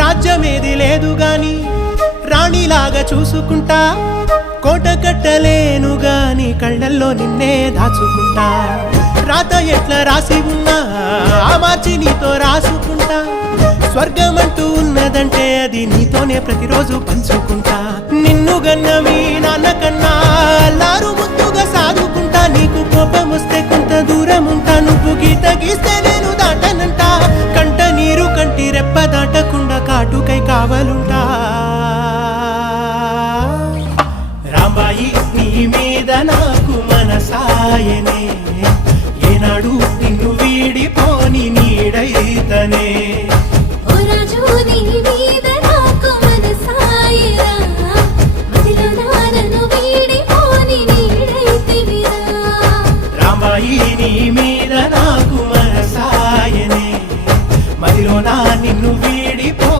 రాజ్యమేది లేదు గాని రాణిలాగా చూసుకుంటా, కోట కట్టలేను గాని కళ్ళల్లో నిన్నే దాచుకుంటా. రాత ఎట్లా రాసి ఉన్నా ఆ మార్చి నీతో రాసుకుంటా. స్వర్గమంటూ ఉన్నదంటే అది నీతోనే ప్రతిరోజు పంచుకుంటా. నిన్ను గన్న మీ నాన్న కన్నా అల్లారు ముద్దుగా సాదుకుంటా. నీకు కోపం వస్తే కొంత దూరం ఉంటా, నువ్వు గీత గీస్తే నేను దాటనంటా. కంట నీరు కంటి రెప్ప దాటకుండా కాటుకై కావాలుంటా.